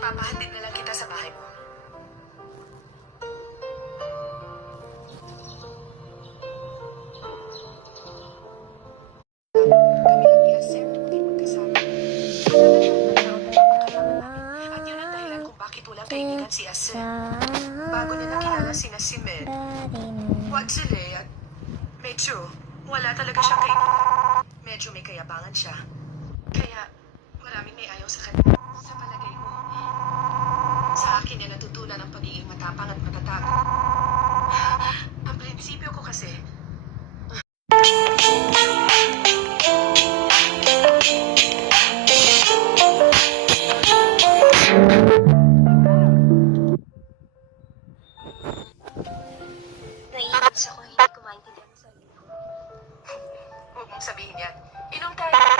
Ipapahatid na lang kita sa bahay mo. Kami lang ni Asep, maging magkasama. At yun ang dahilan kung bakit walang kaibigan si Asep. Bago niya nakilala sina si Med, Watsile at medyo wala talaga siyang kaibigan. Medyo may kayabangan siya. Kaya maraming may ayaw sa kanya. Sa palagay ko, sa akin niya natutunan ang pagiging matapang at matatag. Ang prinsipyo ko kasi, Naiinis ako, hindi ko maintindihan ang sarili ko. huwag mong sabihin yan. Inom tayo.